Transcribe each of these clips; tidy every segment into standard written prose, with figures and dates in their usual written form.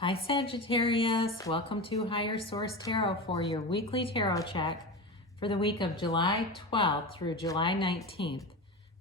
Hi Sagittarius, welcome to Higher Source Tarot for your weekly tarot check for the week of July 12th through July 19th.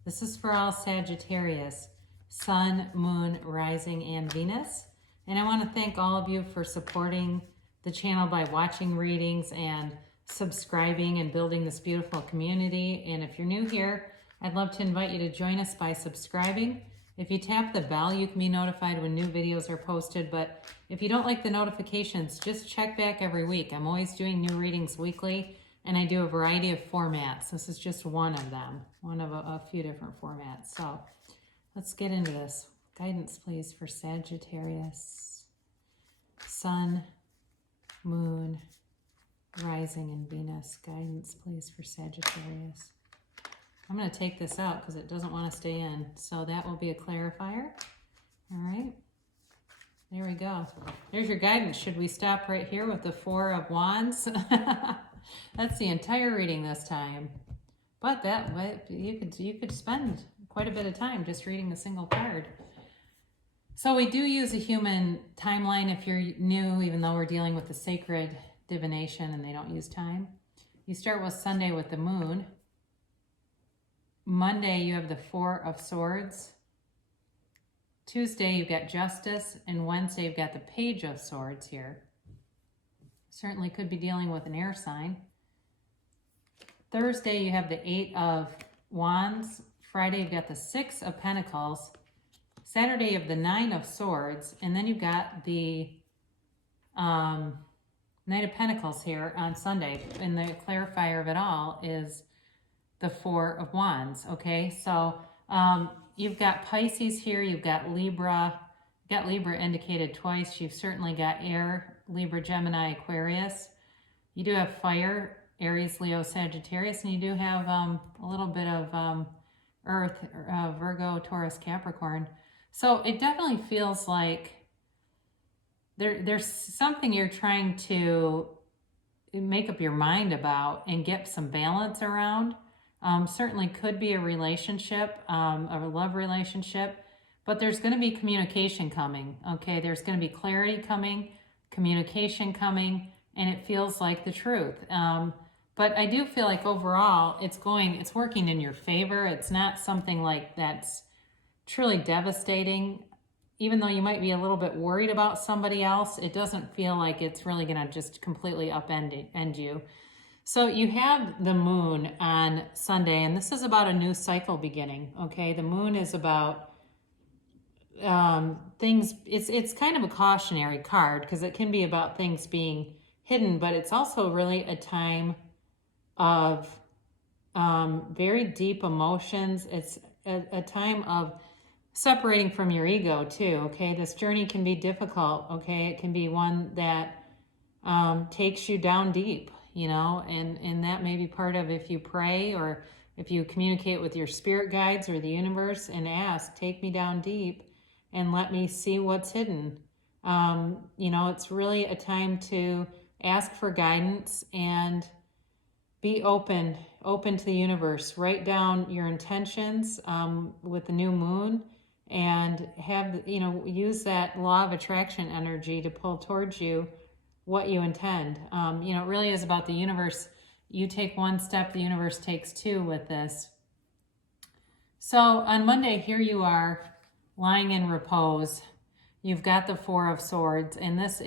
This is for all Sagittarius, Sun, Moon, Rising, and Venus. And I want to thank all of you for supporting the channel by watching readings and subscribing and building this beautiful community. And if you're new here, I'd love to invite you to join us by subscribing. If you tap the bell, you can be notified when new videos are posted, but if you don't like the notifications, just check back every week. I'm always doing new readings weekly, and I do a variety of formats. This is just one of them, one of a few different formats. So let's get into this. Guidance, please, for Sagittarius, Sun, Moon, Rising, and Venus. Guidance, please, for Sagittarius. I'm going to take this out because it doesn't want to stay in. So that will be a clarifier. All right. There we go. There's your guidance. Should we stop right here with the Four of Wands? That's the entire reading this time. But that way you could spend quite a bit of time just reading a single card. So we do use a human timeline if you're new, even though we're dealing with the sacred divination and they don't use time. You start with Sunday with the moon. Monday, you have the Four of Swords. Tuesday, you've got Justice. And Wednesday, you've got the Page of Swords here. Certainly could be dealing with an air sign. Thursday, you have the Eight of Wands. Friday, you've got the Six of Pentacles. Saturday, you have the Nine of Swords. And then you've got the Knight of Pentacles here on Sunday. And the clarifier of it all is the Four of Wands. Okay, so you've got Pisces here, you've got Libra. You've got Libra indicated twice. You've certainly got air, Libra, Gemini, Aquarius. You do have fire, Aries, Leo, Sagittarius, and you do have a little bit of earth, Virgo, Taurus, Capricorn. So it definitely feels like there's something you're trying to make up your mind about and get some balance around. Certainly could be a relationship, a love relationship, but there's going to be communication coming, okay? There's going to be clarity coming, communication coming, and it feels like the truth. But I do feel like overall it's working in your favor. It's not something like that's truly devastating. Even though you might be a little bit worried about somebody else, it doesn't feel like it's really going to just completely upend you. So you have the moon on Sunday, and this is about a new cycle beginning, okay? The moon is about things, it's kind of a cautionary card because it can be about things being hidden, but it's also really a time of very deep emotions. It's a time of separating from your ego too, okay? This journey can be difficult, okay? It can be one that takes you down deep. You know, and that may be part of if you pray or if you communicate with your spirit guides or the universe and ask, take me down deep and let me see what's hidden. You know, it's really a time to ask for guidance and be open to the universe. Write down your intentions with the new moon and have, you know, use that law of attraction energy to pull towards you what you intend. You know, it really is about the universe. You take one step, the universe takes two with this. So on Monday, here you are lying in repose. You've got the Four of Swords, and this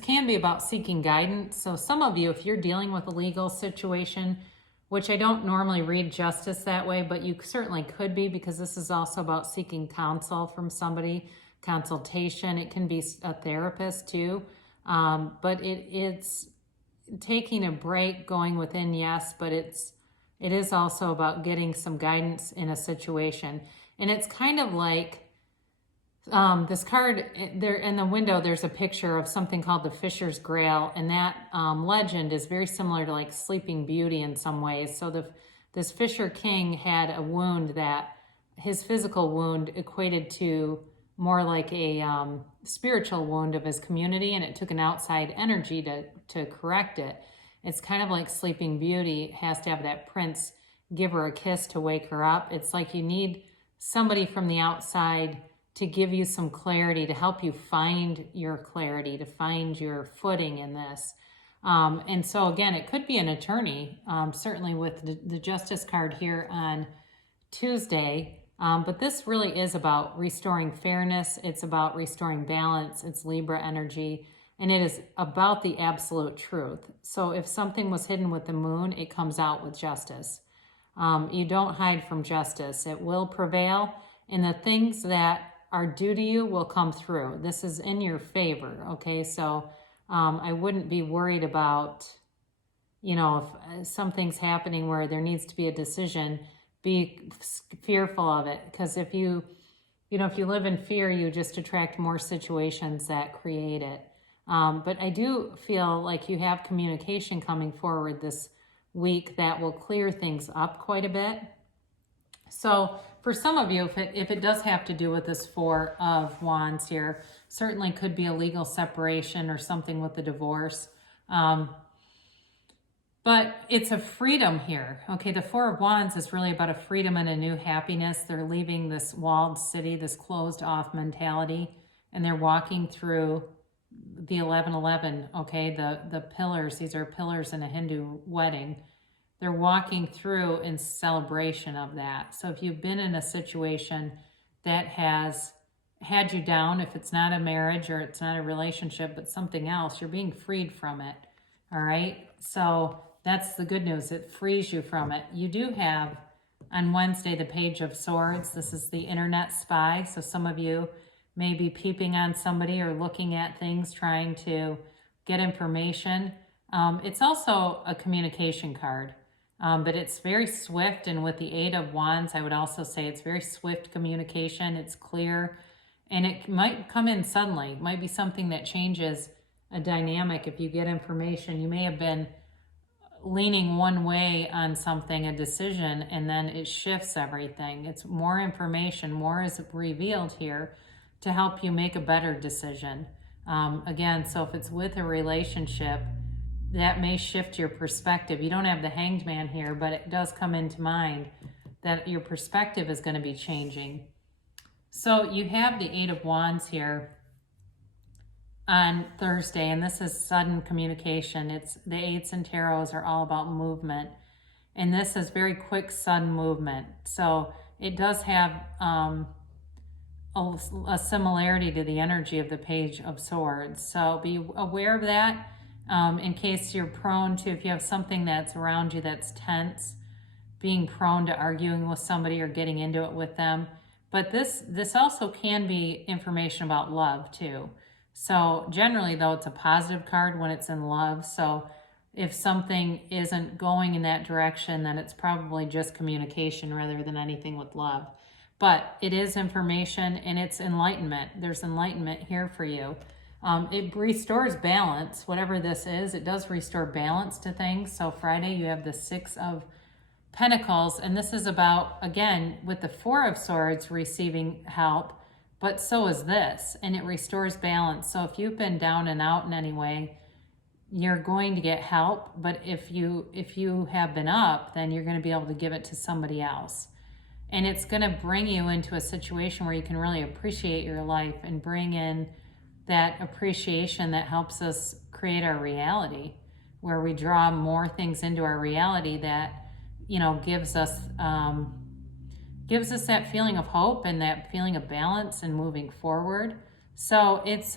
can be about seeking guidance. So some of you, if you're dealing with a legal situation, which I don't normally read justice that way, but you certainly could be, because this is also about seeking counsel from somebody, consultation. It can be a therapist too. But it's taking a break, going within, yes, but it is also about getting some guidance in a situation. And it's kind of like this card there in the window, there's a picture of something called the Fisher's Grail, and that legend is very similar to like Sleeping Beauty in some ways. So this Fisher King had a wound that his physical wound equated to more like a spiritual wound of his community, and it took an outside energy to correct it. It's kind of like Sleeping Beauty has to have that prince give her a kiss to wake her up. It's like you need somebody from the outside to give you some clarity, to help you find your clarity, to find your footing in this. And so again, it could be an attorney, certainly with the Justice card here on Tuesday. But this really is about restoring fairness. It's about restoring balance. It's Libra energy. And it is about the absolute truth. So if something was hidden with the moon, it comes out with justice. You don't hide from justice. It will prevail. And the things that are due to you will come through. This is in your favor, okay? So I wouldn't be worried about, if something's happening where there needs to be a decision, be fearful of it. Because if you live in fear, you just attract more situations that create it. But I do feel like you have communication coming forward this week that will clear things up quite a bit. So for some of you, if it does have to do with this Four of Wands here, certainly could be a legal separation or something with the divorce. But it's a freedom here. Okay, the Four of Wands is really about a freedom and a new happiness. They're leaving this walled city, this closed off mentality, and they're walking through the 1111, okay, the pillars. These are pillars in a Hindu wedding. They're walking through in celebration of that. So if you've been in a situation that has had you down, if it's not a marriage or it's not a relationship, but something else, you're being freed from it, all right? So that's the good news. It frees you from it. You do have, on Wednesday, the Page of Swords. This is the internet spy. So some of you may be peeping on somebody or looking at things, trying to get information. It's also a communication card. But it's very swift, and with the Eight of Wands, I would also say it's very swift communication. It's clear, and it might come in suddenly. It might be something that changes a dynamic. If you get information, you may have been leaning one way on something, a decision, and then it shifts everything. It's more information, more is revealed here to help you make a better decision. Again, so if it's with a relationship, that may shift your perspective. You don't have the Hanged Man here, but it does come into mind that your perspective is going to be changing. So you have the Eight of Wands here on Thursday, and this is sudden communication. It's the eights and tarots are all about movement, and this is very quick, sudden movement. So it does have a similarity to the energy of the Page of Swords. So be aware of that. In case you're prone to, if you have something that's around you that's tense, being prone to arguing with somebody or getting into it with them. But this also can be information about love too. So generally though, it's a positive card when it's in love. So if something isn't going in that direction, then it's probably just communication rather than anything with love. But it is information and it's enlightenment. There's enlightenment here for you. It restores balance, whatever this is. It does restore balance to things. So Friday, you have the Six of Pentacles, and this is about, again, with the Four of Swords, receiving help, but so is this, and it restores balance. So if you've been down and out in any way, you're going to get help, but if you have been up, then you're going to be able to give it to somebody else. And it's going to bring you into a situation where you can really appreciate your life and bring in that appreciation that helps us create our reality, where we draw more things into our reality that, gives us that feeling of hope and that feeling of balance and moving forward. So it's,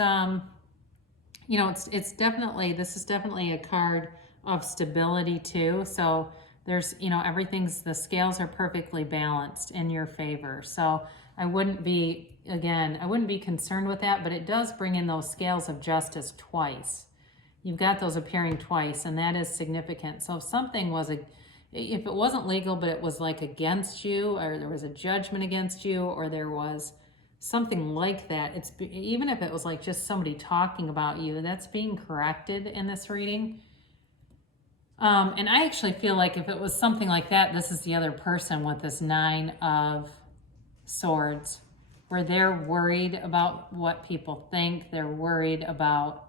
it's definitely, this is definitely a card of stability too. So there's, the scales are perfectly balanced in your favor. So I wouldn't be concerned with that, but it does bring in those scales of justice twice. You've got those appearing twice, and that is significant. So if something if it wasn't legal, but it was like against you, or there was a judgment against you, or there was something like that, even if it was like just somebody talking about you, that's being corrected in this reading. And I actually feel like if it was something like that, this is the other person with this Nine of Swords, where they're worried about what people think. They're worried about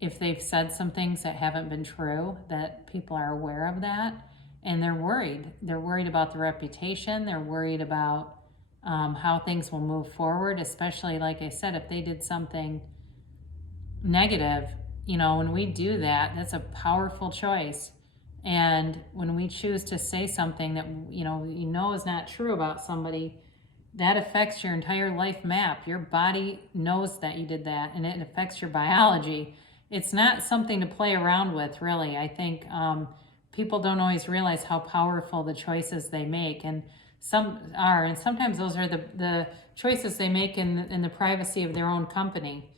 if they've said some things that haven't been true, that people are aware of that. And they're worried. They're worried about the reputation. They're worried about how things will move forward, especially, like I said, if they did something negative. When we do that, that's a powerful choice. And when we choose to say something that, is not true about somebody, that affects your entire life map. Your body knows that you did that, and it affects your biology. It's not something to play around with, really. I think people don't always realize how powerful the choices they make, and sometimes those are the choices they make in the privacy of their own company.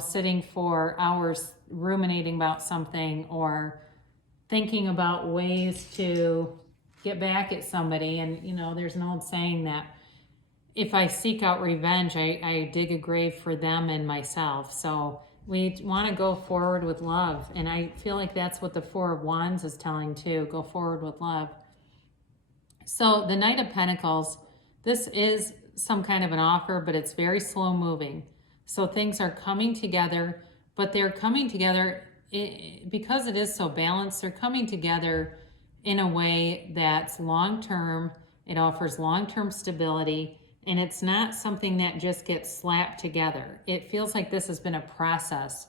Sitting for hours ruminating about something, or thinking about ways to get back at somebody. And, there's an old saying that if I seek out revenge, I dig a grave for them and myself. So we want to go forward with love. And I feel like that's what the Four of Wands is telling too. Go forward with love. So the Knight of Pentacles, this is some kind of an offer, but it's very slow moving. So things are coming together, but they're coming together because it is so balanced. They're coming together in a way that's long-term. It offers long-term stability, and it's not something that just gets slapped together. It feels like this has been a process,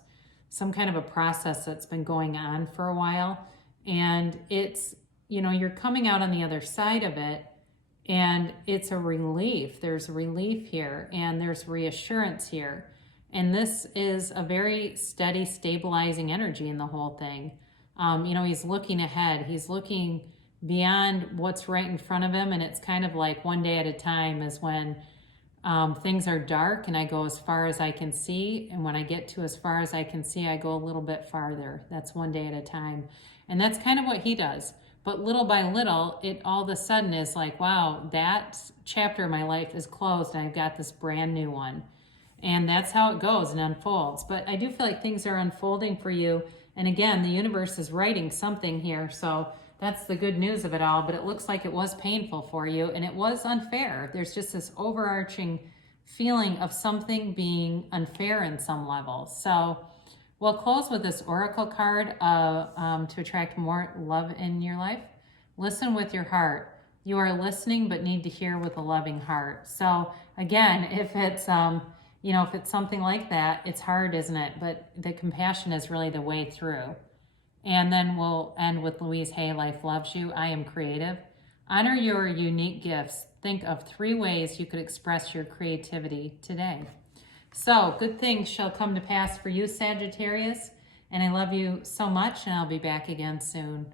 some kind of a process that's been going on for a while. And it's, you're coming out on the other side of it, and it's a relief. There's relief here, and there's reassurance here. And this is a very steady, stabilizing energy in the whole thing. He's looking ahead. He's looking beyond what's right in front of him. And it's kind of like one day at a time is when things are dark and I go as far as I can see. And when I get to as far as I can see, I go a little bit farther. That's one day at a time. And that's kind of what he does. But little by little, it all of a sudden is like, wow, that chapter of my life is closed and I've got this brand new one. And that's how it goes and unfolds. But I do feel like things are unfolding for you. And again, the universe is writing something here. So that's the good news of it all. But it looks like it was painful for you, and it was unfair. There's just this overarching feeling of something being unfair in some level. So we'll close with this oracle card to attract more love in your life. Listen with your heart. You are listening, but need to hear with a loving heart. So again, if it's if it's something like that, it's hard, isn't it? But the compassion is really the way through. And then we'll end with Louise Hay, Life Loves You. I am creative. Honor your unique gifts. Think of 3 ways you could express your creativity today. So good things shall come to pass for you, Sagittarius. And I love you so much, and I'll be back again soon.